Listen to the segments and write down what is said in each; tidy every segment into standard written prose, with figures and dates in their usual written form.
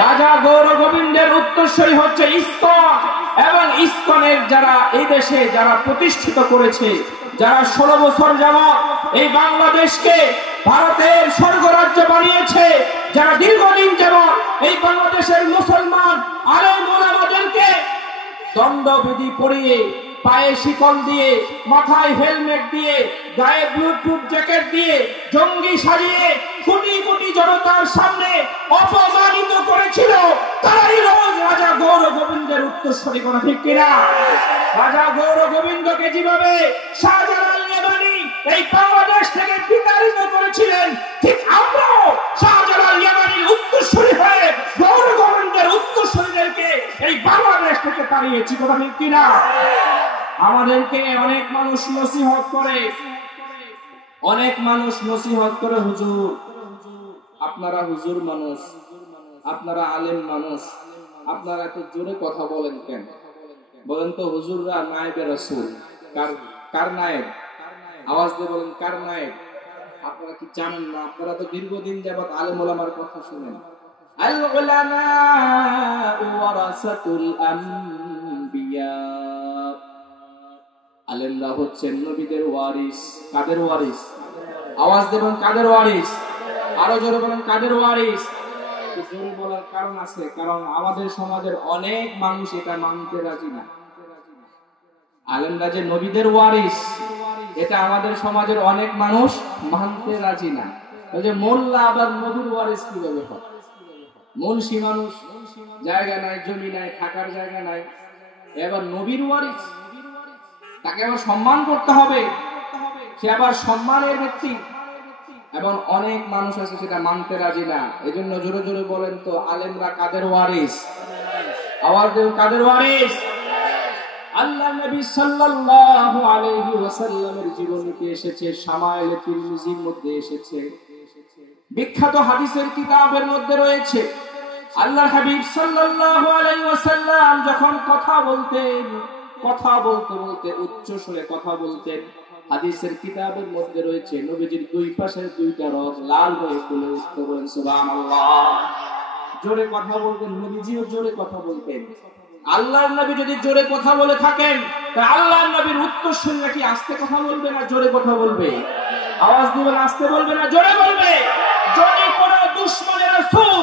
রাজা গৌর গোবিন্দের উত্তরসূরি হচ্ছে ইসকন, এবং ইসকনের যারা এই দেশে যারা প্রতিষ্ঠিত করেছে, যারা 16 বছর যাবত এই বাংলাদেশকে ভারতের স্বর্গরাজ্য বানিয়েছে, যারা দীর্ঘদিন যাবত এই বাংলাদেশের মুসলমান আলেম ওলামাদেরকে দণ্ডবিধি পরিয়ে, পায়ে শিকল দিয়ে, মাথায় হেলমেট দিয়ে, গায়ে ব্লুটুথ জ্যাকেট দিয়ে, জঙ্গি সাজিয়ে কোটি কোটি জনতার সামনে অপমানিত করেছিল, তারাই রোজ রাজা গৌর গোবিন্দের উত্তরসূরি। কোন ঠিক কিনা? রাজা গৌর গোবিন্দকে যেভাবে শাহজালাল ইয়ামানি এই বাংলাদেশ থেকে বিতাড়িত করেছিলেন, ঠিক আমরাও শাহজালাল ইয়ামানির উত্তরসূরি হয়ে গৌর গোবিন্দের উত্তরসূরিদেরকে এই বাংলাদেশ থেকে তাড়িয়েছি। কথা ঠিক কিনা? আমাদেরকে অনেক মানুষ নসিহত করে, হুজুর আপনারা হুজুর মানুষ, আপনারা আলেম মানুষ, আপনারা এত জোরে কথা বলেন কেন? বলেন তো হুজুররা নায়েবে রাসূল। কার নায়েব? আওয়াজ দিয়ে বলেন, কার নায়েব? আপনারা কি জানেন না? আপনারা তো দীর্ঘদিন যাবত আলেম ওলামার কথা শুনেন। আল উলামা ওয়ারাসাতুল আম্বিয়া, আলেমরা হচ্ছেন নবীদের ওয়ারিস। কাদের ওয়ারিস? আওয়াজ দেবেন, কাদের ওয়ারিস? আরো জোরে বলেন, কাদের ওয়ারিস? জোরে বলার কারণ আছে, কারণ আমাদের সমাজের অনেক মানুষ এটা মানতে রাজি না। আলেমরা যে নবীদের ওয়ারিস, এটা আমাদের সমাজের অনেক মানুষ মানতে রাজি না। ওই যে মোল্লা আবার নবীর ওয়ারিস কিভাবে হয়? মুন্সি মানুষ, জায়গা নাই, জমি নাই, থাকার জায়গা নাই, এবার নবীর ওয়ারিস, তাকে আবার সম্মান করতে হবে, সে আবার সম্মানের ব্যক্তি। এবং অনেক মানুষ আছে সেটা মানতে রাজি না। এই জন্য জোরে জোরে বলেন তো, আলেমরা কাদের ওয়ারিস? আওয়াজ দেন, কাদের ওয়ারিস? আল্লাহ নবী সাল্লাল্লাহু আলাইহি ওয়াসাল্লামের জীবনীতে এসেছে, শামায়েলে তিরমিজির মধ্যে এসেছে, বিখ্যাত হাদিসের কিতাবের মধ্যে রয়েছে। আল্লাহর হাবিব সাল্লাল্লাহু আলাইহি ওয়াসাল্লাম যখন কথা বলতেন, কথা বলতে বলতে উচ্চ স্বরে কথা বলতেন। হাদিসের কিতাবের মধ্যে রয়েছে নবীজির দুই পাশের দুইটা রগ লাল হয়ে ফুলে উঠত। বলেন সুবহানাল্লাহ। জোরে কথা বলতেন, নবীজিও জোরে কথা বলতেন। আল্লাহর নবী যদি জোরে কথা বলে থাকেন, তা আল্লাহর নবীর উত্তরসূরিরা কি আস্তে কথা বলবে না জোরে কথা বলবে? আওয়াজ দিবেন, আস্তে বলবে না জোরে বলবে? যদি কোন দুশমনের রাসূল,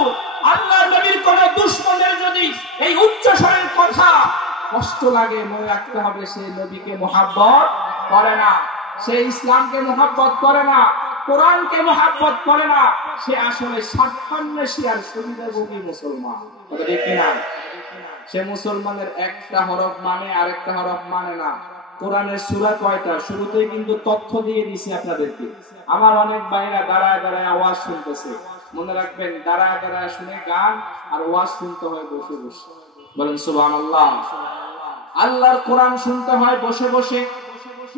আল্লাহর নবীর কোন দুশমনের যদি এই উচ্চ স্বরের কথা কষ্ট লাগে, মনে রাখতে হবে সে নবীকে মুহাব্বত করে না, সে ইসলামকে মুহাব্বত করে না, কোরআনকে মুহাব্বত করে না, সে আসলে স্বার্থান্বেষী আর সুবিধাভোগী মুসলমান। ঠিক কিনা? সে মুসলমানের একটা হরফ মানে আরেকটা হরফ মানে না। কোরআনের সূরা কয়টা? শুরুতেই কিন্তু তথ্য দিয়ে দিছি আপনাদেরকে। আমার অনেক ভাইরা দাঁড়ায় দাঁড়ায় আওয়াজ শুনতেছে, মনে রাখবেন, দাঁড়ায় দাঁড়ায় শুনে গান আর ওয়াজ শুনতে হয় বসে বসে। বলেন সুবহানাল্লাহ। আল্লাহর কোরআন শুনতে হয় বসে বসে,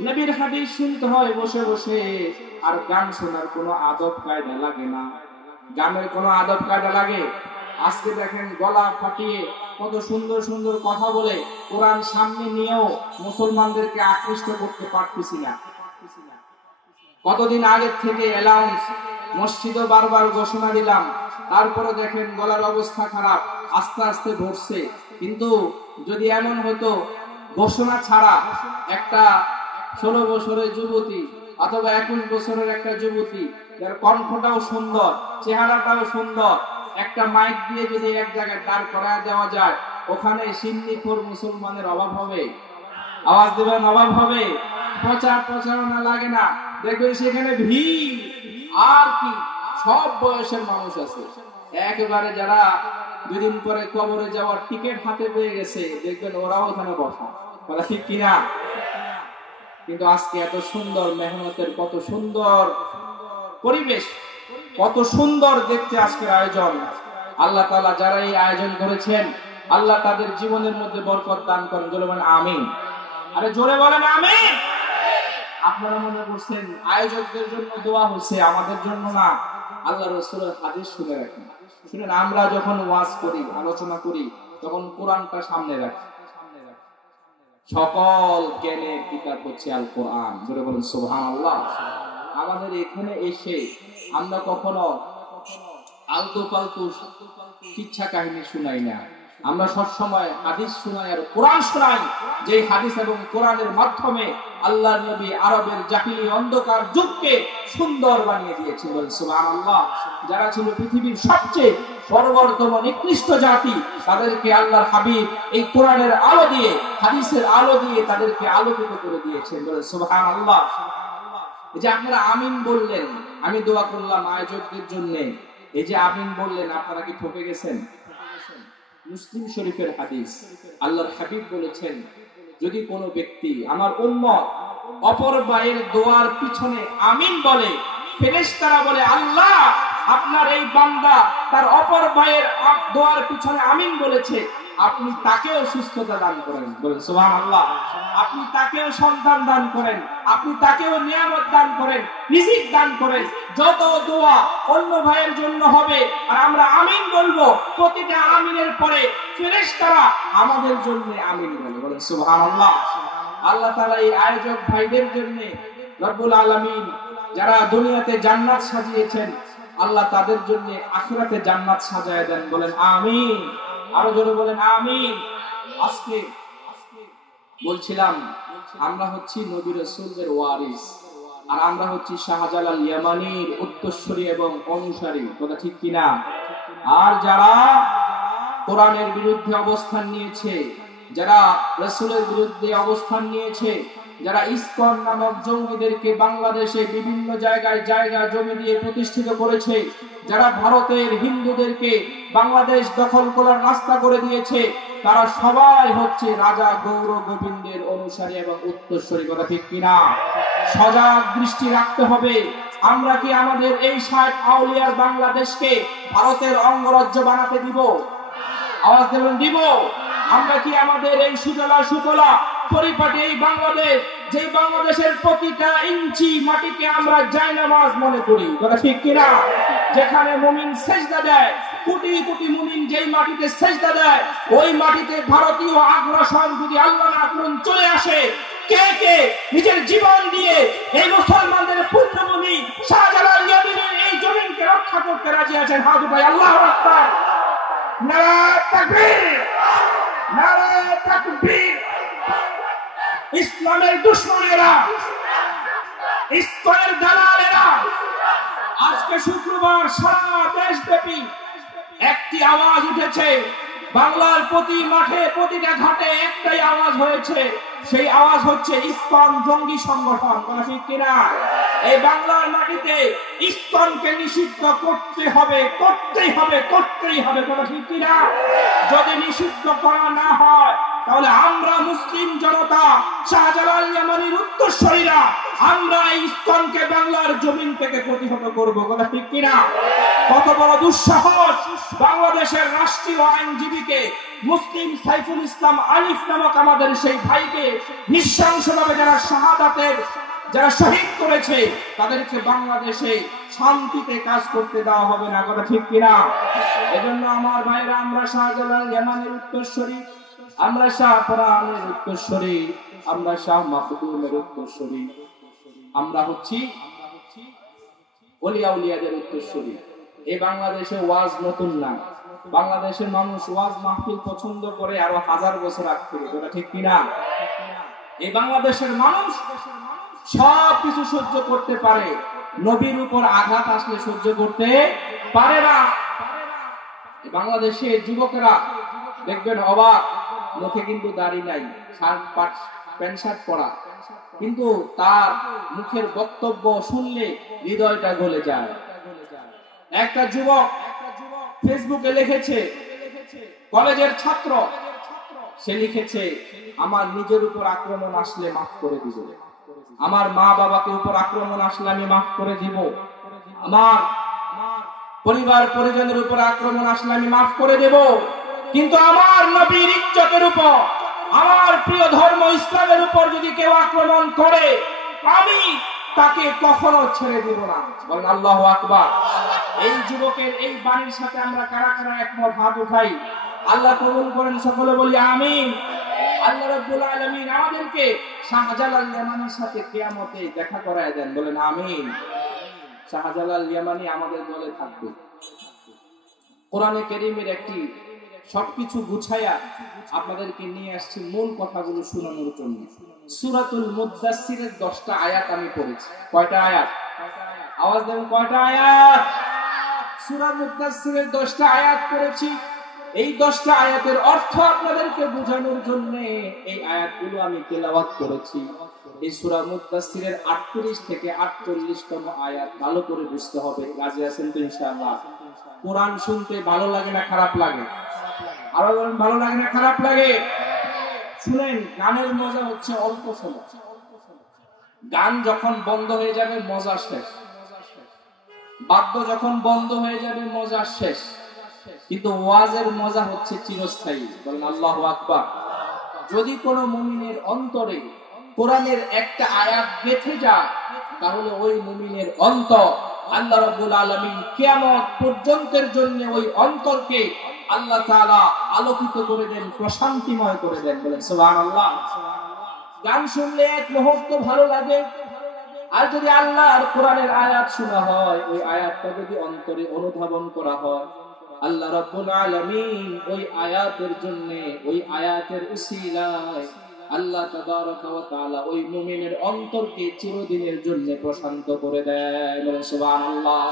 নবীর হাদিস শুনতে হয় বসে বসে, আর গান শোনার কোনো আদব কায়দা লাগে না। গানের কোনো আদব কায়দা লাগে? আজকে দেখেন গলা ফাটিয়ে কত সুন্দর সুন্দর কথা বলে কোরআন সামনে নিয়েও মুসলমানদেরকে আকৃষ্ট করতে পারতেছি না। কতদিন আগে থেকে অ্যালাউন্স, মসজিদে বারবার ঘোষণা দিলাম, তারপরে দেখেন গলার অবস্থা খারাপ, আস্তে আস্তে ধরছে। কিন্তু যদি এমন হতো ঘোষণা ছাড়া একটা 16 বছরের যুবতী অথবা 21 বছরের একটা যুবতী, যার কণ্ঠটাও সুন্দর, চেহারাটাও সুন্দর, একটা মাইক দিয়ে যদি এক জায়গায় দাঁড় করায় দেওয়া যায়, ওখানে সিন্নিখোর মুসলমানের অভাব হবে? আওয়াজ দেবেন, অভাব হবে? প্রচারণা লাগে না, দেখবেন সেখানে ভিড়। আর কি, সব বয়সের মানুষ আছে। একেবারে যারা দুদিন পরে কবরে যাওয়ার টিকিট হাতে পেয়ে গেছে, দেখবেন ওরাও ওখানে বসা। বলা ঠিক কিনা? কিন্তু আজকে এত সুন্দর মেহনতের, কত সুন্দর পরিবেশ, কত সুন্দর দেখতে আজকের আয়োজন। আল্লাহ তাআলা যারা এই আয়োজন করেছেন, আল্লাহ তাদের জীবনের মধ্যে বরকত দান করেন। জোরে বলেন আমিন। আরে জোরে বলেন আমিন। আপনারা মনে করছেন আয়োজকদের জন্য দোয়া হচ্ছে, আমাদের জন্য না। আল্লাহ রাসূলের হাদিস শুনে রাখেন। শুনেন, আমরা যখন ওয়াজ করি, আলোচনা করি, তখন কোরআনটা সামনে রাখি। সকল জ্ঞানের কিতাব হচ্ছে আল কোরআন। জোরে বলেন সুবহানাল্লাহ। আমাদের এখানে এসে আমরা কখনো আলতু ফালতু কিচ্ছা কাহিনী শুনাই না, আমরা সবসময় হাদিস শুনাই আর কোরআন শুনাই, যে হাদিস এবং কোরআনের মাধ্যমে আল্লাহর নবী আরবের জাহিলি অন্ধকার যুগকে সুন্দর বানিয়ে দিয়েছেন। বলেন সুবহানাল্লাহ। যারা ছিল পৃথিবীর সবচেয়ে সর্বোত্তম নিকৃষ্ট জাতি, তাদেরকে আল্লাহর হাবিব এই কোরআনের আলো দিয়ে, হাদিসের আলো দিয়ে তাদেরকে আলোকিত করে দিয়েছেন। বলেন সুবহানাল্লাহ। এই যে আপনারা আমিন বললেন, আমি দোয়া করলাম আয়োজকদের জন্য, এই যে আমিন বললেন, আপনারা কি ঠকে গেছেন? মুসলিম শরীফের হাদিস, আল্লাহর হাবিব বলেছেন, যদি কোনো ব্যক্তি আমার উম্মত অপর ভাইয়ের দোয়ার পিছনে আমিন বলে, ফেরেশতারা বলে আল্লাহ আপনার এই বান্দা তার অপর ভাইয়ের দোয়ার পিছনে আমিন বলেছে, আপনি তাকেও সুস্থতা দান করেন। বলেন সুবহানাল্লাহ। আপনি তাকেও সন্তান দান করেন, আপনি তাকেও নিয়ামত দান করেন, রিজিক দান করেন। যত দোয়া অন্য ভাইয়ের জন্য হবে আর আমরা আমিন বলবো, প্রতিটা আমিনের পরে ফেরেশতারা আমাদের জন্য আমিন বলে। বলেন সুবহানাল্লাহ। আল্লাহ তাআলা এই আয়োজক ভাইদের জন্য, রব্বুল আলামিন যারা দুনিয়াতে জান্নাত সাজিয়েছেন, আল্লাহ তাদের জন্য আখিরাতে জান্নাত সাজায় দেন। বলেন আমিন। আরো জোরে বলেন আমিন। আজকে বলছিলাম আমরা হচ্ছি নবী রাসূলদের ওয়ারিস, আর আমরা হচ্ছি শাহজালাল ইয়ামানির উত্তরসূরি এবং অনুসারী। কথা ঠিক কিনা? আর যারা কোরআনের বিরুদ্ধে অবস্থান নিয়েছে, যারা রাসূলের বিরুদ্ধে অবস্থান নিয়েছে, যারা ইসকন নামক জঙ্গিদেরকে বাংলাদেশে বিভিন্ন জায়গায় জায়গা জমি দিয়ে প্রতিষ্ঠিত করেছে, যারা ভারতের হিন্দুদেরকে বাংলাদেশ দখল করার রাস্তা করে দিয়েছে, তারা সবাই হচ্ছে রাজা গৌর গোবিন্দের অনুসারী এবং উত্তরসূরি। কথা ঠিক কিনা? সজাগ দৃষ্টি রাখতে হবে। আমরা কি আমাদের এই ৬০ আউলিয়ার বাংলাদেশকে ভারতের অঙ্গরাজ্য বানাতে দিব? আওয়াজ দেবেন, দিব? আমরা কি আমাদের এই সুজলা সুফলা পরিপাটি এই বাংলাদেশ, যে বাংলাদেশের প্রতিটা ইঞ্চি মাটিকে আমরা জায়নামাজ মনে করি, কথা ঠিক কিনা? যেখানে মুমিন সেজদা দেয়, কোটি কোটি মুমিন যেই মাটিতে সেজদা দেয়, ওই মাটিতে ভারতীয় আগ্রাসন যদি আল্লাহর আক্রমণ চলে আসে, কে কে নিজের জীবন দিয়ে এই মুসলমানদের পুণ্যভূমি শাহজালাল ইয়ামানের এই জমিনকে রক্ষা করতে রাজি আছেন? হাত উঠাই আল্লাহু আকবার। নারে তাকবীর, নারে তাকবীর। ইসলামের দুশমনেরা, ইসকনের দালালেরা আজকে শুক্রবার সারা দেশব্যাপী একটি আওয়াজ উঠেছে। বাংলার প্রতি মাঠে, প্রতিটা ঘাটে একটাই আওয়াজ হয়েছে, সেই আওয়াজ হচ্ছে ইসকন জঙ্গি সংগঠন। কথা ঠিক কিনা? এই বাংলার মাটিতে ইসকনকে নিষিদ্ধ করতে হবে, করতেই হবে, করতেই হবে। কথা ঠিক কিনা? যদি নিষিদ্ধ করা না হয়, তাহলে আমরা মুসলিম জনতা, শাহজালাল ইয়ামানির উত্তরসূরিরা, আমরা এই ইসকনকে বাংলার জমিন থেকে প্রতিহত করব। কথা ঠিক কিনা? কত বড় দুঃসাহস! বাংলাদেশের রাষ্ট্রীয় আইনজীবীকে, মুসলিম সাইফুল ইসলাম আলিফ নামক আমাদের সেই ভাইকে নৃশংসভাবে যারা শাহাদাতের, যারা শহীদ করেছে, তাদেরকে বাংলাদেশে শান্তিতে কাজ করতে দেওয়া হবে না। কথা ঠিক কিনা? এজন্য আমার ভাইরা, আমরা শাহজালাল ইয়ামানির উত্তরসূরি, আমরা শাহ পরানের উত্তরসূরি, আমরা শাহ মাহদুমের উত্তরসূরি, আমরা হচ্ছি ওলিয়া উলিয়াদের উত্তরসূরি। এই বাংলাদেশে ওয়াজ নতুন না, বাংলাদেশের মানুষ ওয়াজ মাহফিল পছন্দ করে আরো 1000 বছর আগ থেকে। এটা ঠিক কিনা? এই বাংলাদেশের মানুষ সব কিছু সহ্য করতে পারে, নবীর উপর আঘাত আসলে সহ্য করতে পারে না। বাংলাদেশের যুবকেরা দেখবেন অবাক, মুখে কিন্তু দাড়ি নাই, প্যান্ট শার্ট পরা, কিন্তু তার মুখের বক্তব্য শুনলে হৃদয়টা গলে যায়। একটা যুবক ফেসবুকে লিখেছে, কলেজের ছাত্র, সে লিখেছে, আমার নিজের উপর আক্রমণ আসলে মাফ করে দিব, আমার মা বাবাকে উপর আক্রমণ আসলে আমি মাফ করে দিব, আমার পরিবার পরিজনের উপর আক্রমণ আসলে আমি মাফ করে দেব, কিন্তু আমার নবীর ইজ্জতের উপর, আমার প্রিয় ধর্ম ইসলামের উপর যদি কেউ আক্রমণ করে, আমি তাকে কখনো ছেড়ে দেব না। বলেন আল্লাহু আকবার। এই যুবকের এই বাণীর সাথে আমরা কারা কারা একমত? হাত উঠাই। আল্লাহ কবুল করেন, সকলে বলি আমিন। আল্লাহ রাব্বুল আলামিন আমাদেরকে শাহজালাল ইয়ামানির সাথে কিয়ামতে দেখা করায় দেন। বলেন আমিন। শাহজালাল ইয়ামানি আমাদের দলে থাকবে। কোরআনে কারীমের একটি সবকিছু গুছায়া আপনাদেরকে নিয়ে আসছি মূল কথাগুলো শোনানোর জন্য। সূরাতুল মুদ্দাসসিরের 10টা আয়াত আমি পড়েছি। কয়টা আয়াত? আওয়াজ দেন, কয়টা আয়াত? সূরা মুদ্দাসসিরের 10টা আয়াত পড়েছি। এই 10টা আয়াতের অর্থ আপনাদেরকে বোঝানোর জন্য এই আয়াতগুলো আমি তেলাওয়াত করেছি। এই সূরা মুদ্দাসসিরের 38 থেকে 48তম আয়াত ভালো করে বুঝতে হবে। রাজি আছেন তো ইনশাআল্লাহ? কোরআন শুনতে ভালো লাগে না খারাপ লাগে? আরো বলেন, ভালো লাগে না খারাপ লাগে? শুনেন, গানের মজা হচ্ছে অল্প সময়। গান যখন বন্ধ হয়ে যাবে মজা শেষ। বাদ্য যখন বন্ধ হয়ে যাবে মজা শেষ। কিন্তু ওয়াজের মজা হচ্ছে চিরস্থায়ী। বলেন আল্লাহু আকবার। যদি কোনো মুমিনের অন্তরে কোরআনের একটা আয়াত গেঁথে যায়, তাহলে ওই মুমিনের অন্তর আল্লাহ রাব্বুল আলামিন কিয়ামত পর্যন্তের জন্য ওই অন্তরকে আল্লাহ তাআলা আলোকিত করে দেন, প্রশান্তিময় করে দেন। বলেন সুবহানাল্লাহ। গান শুনলে এক মুহূর্ত ভালো লাগে, আর যদি আল্লাহর কোরআনের আয়াত শোনা হয়, ওই আয়াতটা যদি অন্তরে অনুধাবন করা হয়, আল্লাহ রাব্বুল আলামিন ওই আয়াতের জন্য, ওই আয়াতের উসিলায় আল্লাহ তাবারক ওয়া তাআলা ওই মুমিনের অন্তরকে চিরদিনের জন্য প্রশান্ত করে দেয়। বলেন সুবহানাল্লাহ।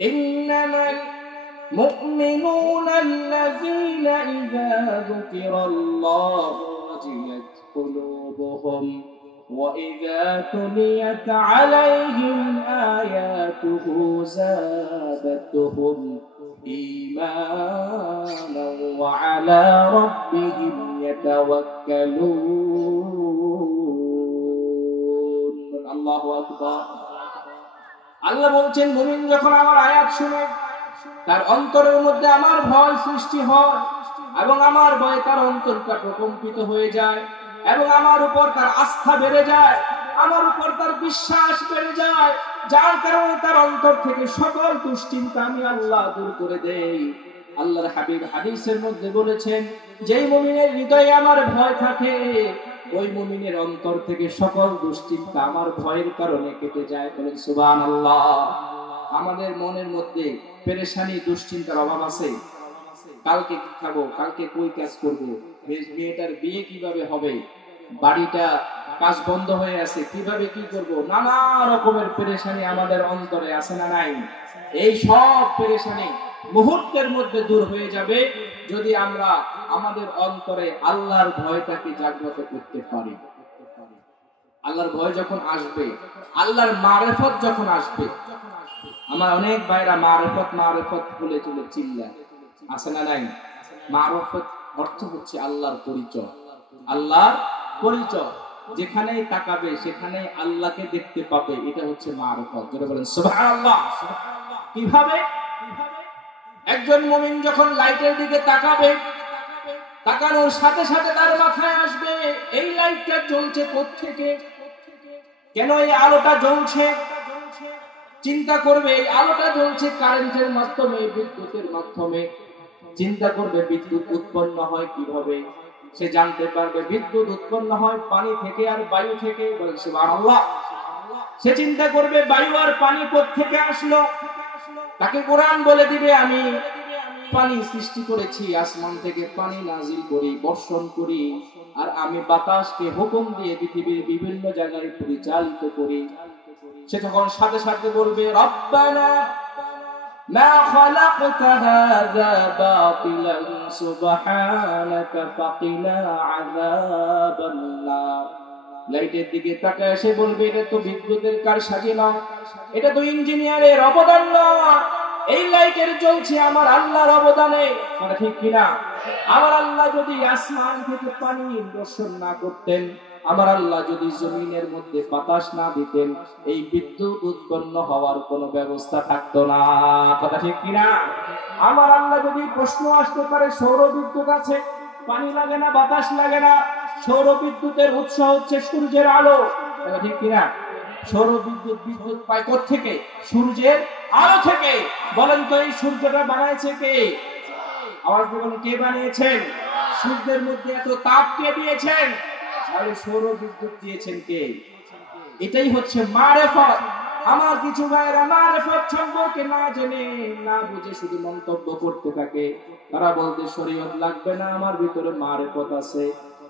ইন্নামাল মুমিনুনা আল্লাযীনা ইযা যুকিরাল্লাহু ওয়াজিলাত কুলুবুহুম ওয়া ইযা তুলিয়াত আলাইহিম আয়াতুহু যাদাতুহুম ঈমানান ওয়া আলা রাব্বিহিম ইয়াতাওয়াক্কালুন। আল্লাহু আকবার। আল্লাহ বলছেন, মুমিন যখন আমার আয়াত শুনে তার অন্তরের মধ্যে আমার ভয় সৃষ্টি হয়, এবং আমার ভয়ে তার অন্তরটা প্রকম্পিত হয়ে যায়, এবং আমার উপর তার আস্থা বেড়ে যায়, আমার উপর তার বিশ্বাস বেড়ে যায়, যার কারণে তার অন্তর থেকে সকল দুশ্চিন্তা আমি আল্লাহ দূর করে দেই। আল্লাহর হাবিব হাদিসের মধ্যে বলেছেন, যেই মুমিনের হৃদয়ে আমার ভয় থাকে, ওই মুমিনের অন্তর থেকে সকল দুশ্চিন্তা আমার ভয়ের কারণে কেটে যায়। বলেন সুবহানাল্লাহ। আমাদের মনের মধ্যে পেরেশানি, দুশ্চিন্তার অভাব আছে। কালকে কি খাবো, কালকে কই কাজ করবো, মেয়েটার বিয়ে কিভাবে হবে, বাড়িটা কাজ বন্ধ হয়ে আছে, কিভাবে কি করব, নানা রকমের পেরেশানি আমাদের অন্তরে আছে না নাই? এই সব পেরেশানি মুহূর্তের মধ্যে দূর হয়ে যাবে যদি আমরা আমাদের অন্তরে আল্লাহর ভয়টাকে জাগ্রত করতে পারি। আল্লাহর ভয় যখন আসবে, আল্লাহর মারিফত যখন আসবে, আমার অনেক ভাইরা মারিফত মারিফত বলে চলে চিল্লায়, আছে না নাই? মারিফত অর্থ হচ্ছে আল্লাহর পরিচয়। আল্লাহর পরিচয়, যেখানেই তাকাবে সেখানেই আল্লাহকে দেখতে পাবে, এটা হচ্ছে মারিফত। যারা বলেন সুবহানাল্লাহ। কিভাবে? একজন মুমিন যখন লাইটের দিকে তাকাবে, তাকানোর সাথে সাথে তার মাথায় আসবে এই লাইটটা জ্বলছে কোত্থেকে, কেন এই আলোটা জ্বলছে। চিন্তা করবে এই আলোটা জ্বলছে কারেন্টের মাধ্যমে, বিদ্যুতের মাধ্যমে। চিন্তা করবে বিদ্যুৎ উৎপন্ন হয় কিভাবে, সে জানতে পারবে বিদ্যুৎ উৎপন্ন হয় পানি থেকে আর বায়ু থেকে। বলেন সুবহানাল্লাহ। সে চিন্তা করবে বায়ু আর পানি কোত্থেকে আসলো, তাকে কোরআন বলে দিবে আমি পানি সৃষ্টি করেছি, আসমান থেকে পানি নাজিল করি, বর্ষণ করি, আর আমি বাতাসকে হুকুম দিয়ে পৃথিবীর বিভিন্ন জায়গায় পরিচালিত করি। সে তখন সাথে সাথে বলবে রব্বানা মা খালাকতা হাযা বাতিলান সুবহানাকা ফাকিনা আযাবান নার। লাইটের দিকে তাকায় সে বলবে এটা তো বিদ্যুতের কারসাজি না, এটা তো ইঞ্জিনিয়ারের অবদান না, এই লাইটের জ্বলছে আমার আল্লাহর অবদানে। কথা ঠিক কিনা? আমার আল্লাহ যদি আসমান থেকে পানি বর্ষণ না করতেন, আমার আল্লাহ যদি জমিনের মধ্যে বাতাস না দিতেন, এই বিদ্যুৎ উৎপন্ন হওয়ার কোনো ব্যবস্থা থাকতো না। কথা ঠিক কিনা? আমার আল্লাহ যদি প্রশ্ন আসতে পারে সৌর বিদ্যুৎ আছে, পানি লাগে না, বাতাস লাগে না, সৌর বিদ্যুতের উৎস হচ্ছে সূর্যের আলো। কথা ঠিক কিনা? সৌর বিদ্যুৎ বিদ্যুৎ পায় কোত্থেকে? সূর্যের আলো থেকে। বলেন তো এই সূর্যটা বানাইছে কে? আওয়াজ দিয়ে বলেন, কে বানিয়েছেন? সূর্যের মধ্যে এত তাপ কে দিয়েছেন? তাহলে সৌর বিদ্যুৎ দিয়েছেন কে? এটাই হচ্ছে মারিফত। আমার কিছু ভাইয়েরা মারিফত সম্পর্কে না জেনে না বুঝে শুধু মন্তব্য করতে থাকে। তারা বলতে শরীয়ত লাগবে না, আমার ভিতরে মারিফত আছে।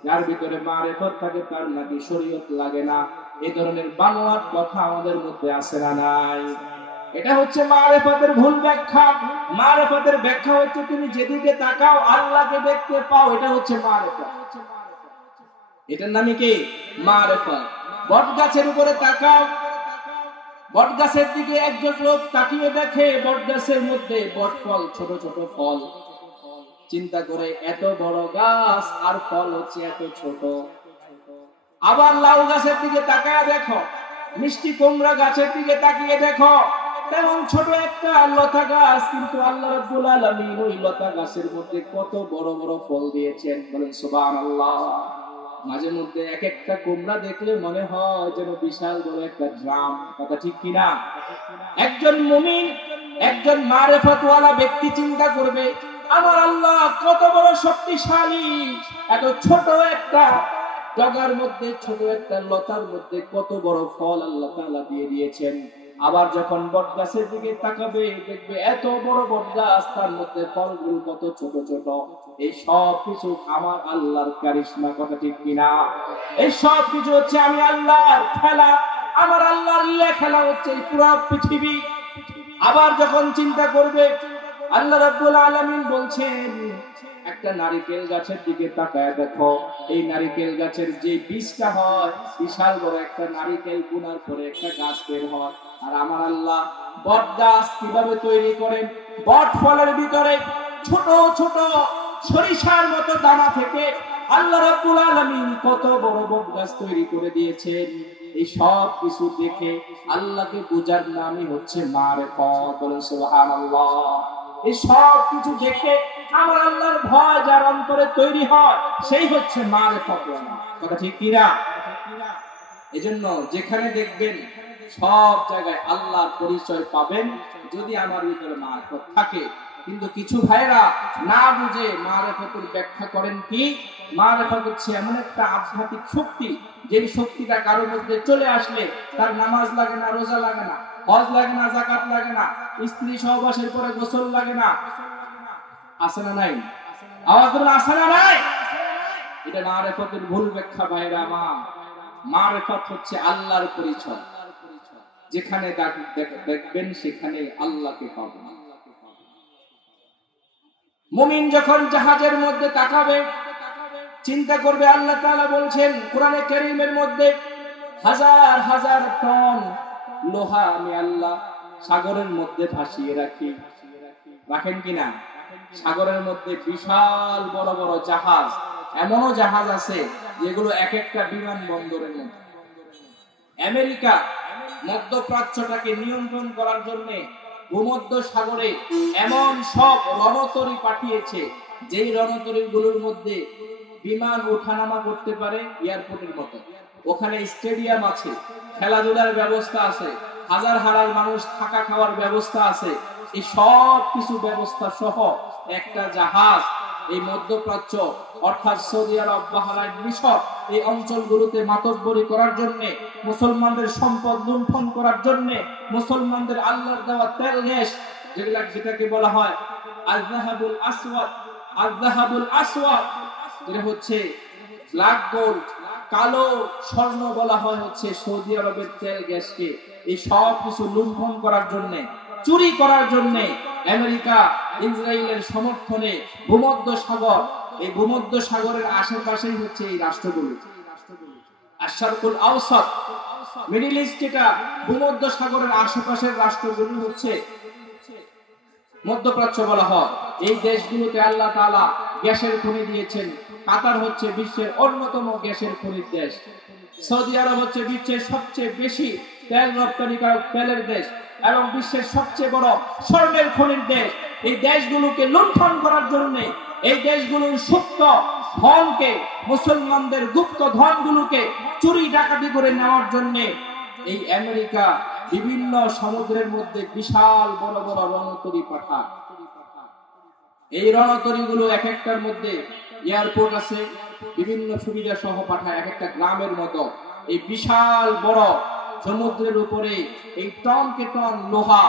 যার ভিতরে মারিফত থাকে তার নাকি শরীয়ত লাগে না। এই ধরনের বানোয়াট কথা আমাদের মধ্যে আছে না নাই? এটা হচ্ছে মারিফতের ভুল ব্যাখ্যা। মারিফতের ব্যাখ্যা হচ্ছে তুমি যেদিকে তাকাও আল্লাহকে দেখতে পাও, এটা হচ্ছে মারিফত। এটার নামই কি? মারিফত। বট গাছের উপরে তাকাও, বট গাছের দিকে একজন লোক তাকিয়ে দেখে বট গাছের মধ্যে বট ফল, ছোট ছোট ফল। চিন্তা করে এত বড় গাছ আর ফল হচ্ছে এত ছোট। আবার লাউ গাছের দিকে তাকায় দেখো, মিষ্টি কুমড়া গাছের দিকে তাকিয়ে দেখো, তেমন ছোট একটা লতা গাছ, কিন্তু আল্লাহ রাব্বুল আলামিন ওই লতা গাছের মধ্যে কত বড় বড় ফল দিয়েছেন, বলেন সুবহানাল্লাহ। মাঝে মধ্যে এক একটা কুমড়া দেখলে মনে হয় যেন বিশাল বড় একটা ড্রাম। কথা ঠিক কিনা? একজন মুমিন, একজন মারিফতওয়ালা ব্যক্তি চিন্তা করবে, আমার আল্লাহ কত বড় শক্তিশালী, এত ছোট একটা জগার মধ্যে, ছোট একটা লতার মধ্যে কত বড় ফল আল্লাহ তাআলা দিয়ে দিয়েছেন। আবার যখন বটগাছের দিকে তাকাবে দেখবে এত বড় বটগাছ, তার মধ্যে ফলগুলো কত ছোট ছোট। এই সব কিছু আমার আল্লাহর কারিশমা। কথা ঠিক কিনা? এই সব কিছু হচ্ছে আমি আল্লাহর খেলা, আমার আল্লাহর খেলা হচ্ছে পুরো পৃথিবী। আবার যখন চিন্তা করবে, আল্লাহ রাব্বুল আলামিন বলছেন একটা নারকেল গাছের দিকে তাকায় দেখো, এই নারকেল গাছের যে বীজটা হয়, বিশাল বড় একটা নারকেল বোনার পরে একটা গাছ বের হয়। আর আমার আল্লাহ বট গাছ কিভাবে তৈরি করেন? বট ফলের ভিতরে ছোট ছোট সরিষার মতো দানা থেকে আল্লাহ রাব্বুল আলামিন কত বড় বট গাছ তৈরি করে দিয়েছেন। এই সব কিছু দেখে আল্লাহকে বোঝার নামই হচ্ছে মারিফত। বলেন সুবহানাল্লাহ। এই সব কিছু দেখে আমার আল্লাহর ভয় যার অন্তরে তৈরি হয়, সেই হচ্ছে মারিফত। কথা ঠিক কিনা? এজন্য যেখানে দেখবেন সব জায়গায় আল্লাহর পরিচয় পাবেন যদি আমার ভিতরে মারিফত থাকে। কিন্তু কিছু ভাইরা না বুঝে মারিফতের ব্যাখ্যা করেন কি, মারিফত হচ্ছে এমন একটা আধ্যাত্মিক শক্তি, যেই শক্তিটা কারোর মধ্যে চলে আসলে তার নামাজ লাগে না, রোজা লাগে না, হজ লাগে না, যাকাত লাগে না, স্ত্রী সহবাসের পরে গোসল লাগে না। আছে না নাই? আওয়াজ দিন, আছে না নাই? এটা মারিফতের ভুল ব্যাখ্যা ভাইরা আমার। মারিফত হচ্ছে আল্লাহর পরিচয়। যেখানে দেখবেন সেখানে আল্লাহকে পাবেন। মুমিন যখন জাহাজের মধ্যে তাকাবে, চিন্তা করবে আল্লাহ তাআলা বলছেন কোরআনে কারীমের মধ্যে, হাজার হাজার টন লোহা আমি আল্লাহ সাগরের মধ্যে ভাসিয়ে রাখি। রাখেন কিনা? সাগরের মধ্যে বিশাল বড় বড় জাহাজ, এমনও জাহাজ আছে যেগুলো এক একটা বিমানবন্দরের মধ্যে। আমেরিকা মধ্যপ্রাচ্যটাকে নিয়ন্ত্রণ করার জন্য ভূমধ্য সাগরে এমন সব রণতরী পাঠিয়েছে, যেই রণতরীগুলোর মধ্যে বিমান ওঠানামা করতে পারে এয়ারপোর্টের মতো। ওখানে স্টেডিয়াম আছে, খেলাধুলার ব্যবস্থা আছে, হাজার হাজার মানুষ থাকা খাওয়ার ব্যবস্থা আছে। এই সব কিছু ব্যবস্থা সহ একটা জাহাজ এই মধ্যপ্রাচ্য অর্থাৎ সৌদি আরব, বাহরাইন, মিশর এই অঞ্চলগুলোতে মাতব্বরি করার জন্য, মুসলমানদের সম্পদ লুণ্ঠন করার জন্য, মুসলমানদের আল্লাহর দেওয়া তেল গ্যাস যেটাকে বলা হয় আয-যাহাবুল আসওয়াদ, আয-যাহাবুল আসওয়াদ যেটা হচ্ছে ব্ল্যাক গোল্ড, কালো স্বর্ণ বলা হয় হচ্ছে সৌদি আরবের তেল গ্যাসকে। এই সব কিছু লুণ্ঠন করার জন্য, চুরি করার জন্য আমেরিকা ইসরায়েলের সমর্থনে ভূমধ্য সাগর, এই ভূমধ্য সাগরের আশেপাশেই হচ্ছে এই রাষ্ট্রগুলো। আশ-শারকুল আওসাত, মিডল ইস্ট, এটা ভূমধ্য সাগরের আশেপাশের রাষ্ট্রগুলো হচ্ছে মধ্যপ্রাচ্য বলা হয়। এই দেশগুলোতে আল্লাহ তাআলা গ্যাসের খনি দিয়েছেন। কাতার হচ্ছে বিশ্বের অন্যতম গ্যাসের খনির দেশ। সৌদি আরব হচ্ছে বিশ্বের সবচেয়ে বেশি তেল রপ্তানিকারক তেলের দেশ এবং বিশ্বের সবচেয়ে বড় স্বর্ণের খনির দেশ। এই দেশগুলোকে লুণ্ঠন করার জন্য, এই দেশগুলোর সুপ্ত ধনকে, মুসলমানদের গুপ্ত ধনগুলোকে চুরি ডাকাতি করে নেওয়ার জন্য এই আমেরিকা বিভিন্ন সমুদ্রের মধ্যে বিশাল বড় বড় রণতরী পাঠায়। এই রণতরীগুলো এক একটার মধ্যে এয়ারপোর্ট আছে, বিভিন্ন সুবিধা সহ পাঠায়, এক একটা গ্রামের মতো। এই বিশাল বড় সমুদ্রের উপরে এই টনকে টন লোহা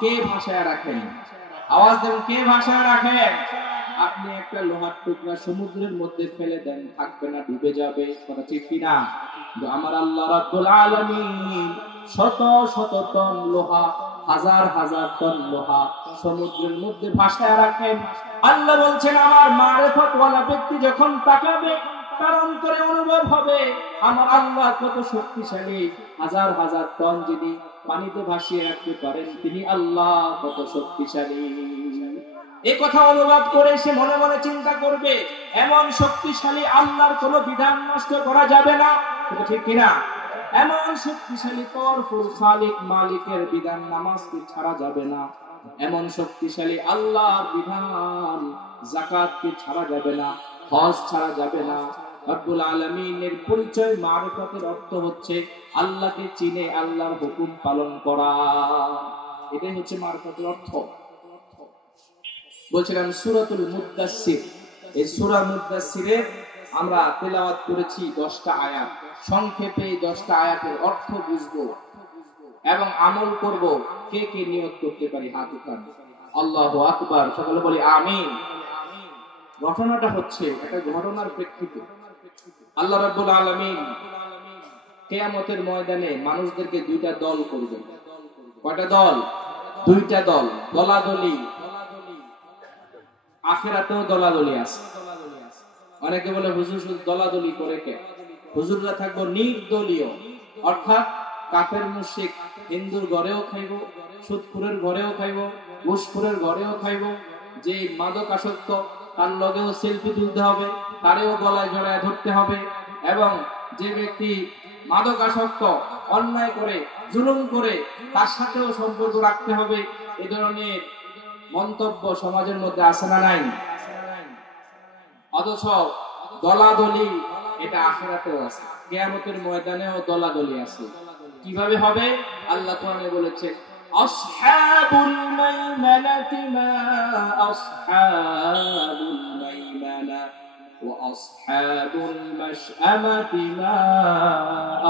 কে ভাসায় রাখেন? আওয়াজ দেন, কে ভাসায় রাখেন? আপনি একটা লোহার টুকরা সমুদ্রের মধ্যে ফেলে দেন, থাকবে না, ডুবে যাবে। কথা ঠিক কিনা? আমার আল্লাহ রাব্বুল আলামিন শত শত টন লোহা, হাজার হাজার টন লোহা সমুদ্রের মধ্যে ভাসায় রাখেন। আল্লাহ বলছেন, আমার মারিফতওয়ালা ব্যক্তি যখন তাকাবে তার অন্তরে অনুভব হবে আমার আল্লাহ কত শক্তিশালী। হাজার হাজার টন যিনি পানিতে ভাসিয়ে রাখতে পারেন তিনি আল্লাহ কত শক্তিশালী। এই কথা অনুভব করে সে মনে মনে চিন্তা করবে, এমন শক্তিশালী আল্লাহর কোনো বিধান নষ্ট করা যাবে না। ঠিক কিনা? এমন শক্তিশালী পাওয়ারফুল খালিক মালিকের বিধান নামাজকে ছাড়া যাবে না। এমন শক্তিশালী আল্লাহর বিধান যাকাতকে ছাড়া যাবে না, হজ ছাড়া যাবে না। রব্বুল আলামিনের পরিচয় মারিফতের অর্থ হচ্ছে আল্লাহকে চিনে আল্লাহর হুকুম পালন করা। এটাই হচ্ছে মারিফতের অর্থ। বলছিলাম সূরাতুল মুদ্দাসসির, এই সূরা মুদ্দাসসিরের আমরা তেলাওয়াত করেছি 10টা আয়াত। সংক্ষেপে 10টা আয়াতের অর্থ বুঝবো এবং আমল করব। কে কে নিয়ত করতে পারি হাত উঠান। আল্লাহু আকবার, সকলে বলি আমিন। ঘটনাটা হচ্ছে একটা ঘটনার প্রেক্ষিতে আল্লাহ রাব্বুল আলামিন কিয়ামতের ময়দানে মানুষদেরকে দুইটা দল করবেন। কয়টা দল? দুইটা দল। দলাদলি, আখিরাতেও দলাদলি আছে। অনেকে বলে হুজুর শুধু দলাদলি করে কে? হুজুররা থাকবো নির্দলীয়, অর্থাৎ কাফের মুশরিক হিন্দুর ঘরেও খাইব, সুদখোরের ঘরেও খাইব, ঘুষখোরের ঘরেও খাইব। যে মাদকাসক্ত তার লগেও সেলফি তুলতে হবে, তারেও গলায় জড়ায় ধরতে হবে। এবং যে ব্যক্তি মাদকাসক্ত, অন্যায় করে, জুলুম করে, তার সাথেও সম্পর্ক রাখতে হবে। এই ধরনের মন্তব্য সমাজের মধ্যে আছে না নাই? অথচ দলাদলি এটা আখিরাতেও আছে, কিয়ামতের ময়দানেও দলাদলি আছে। কিভাবে হবে? আল্লাহ কোরআনে বলেছেন, আসহাবুল মাইমানাতি মা আসহাবুল মাইমানা ওয়া আসহাবুল মাশআমাতি মা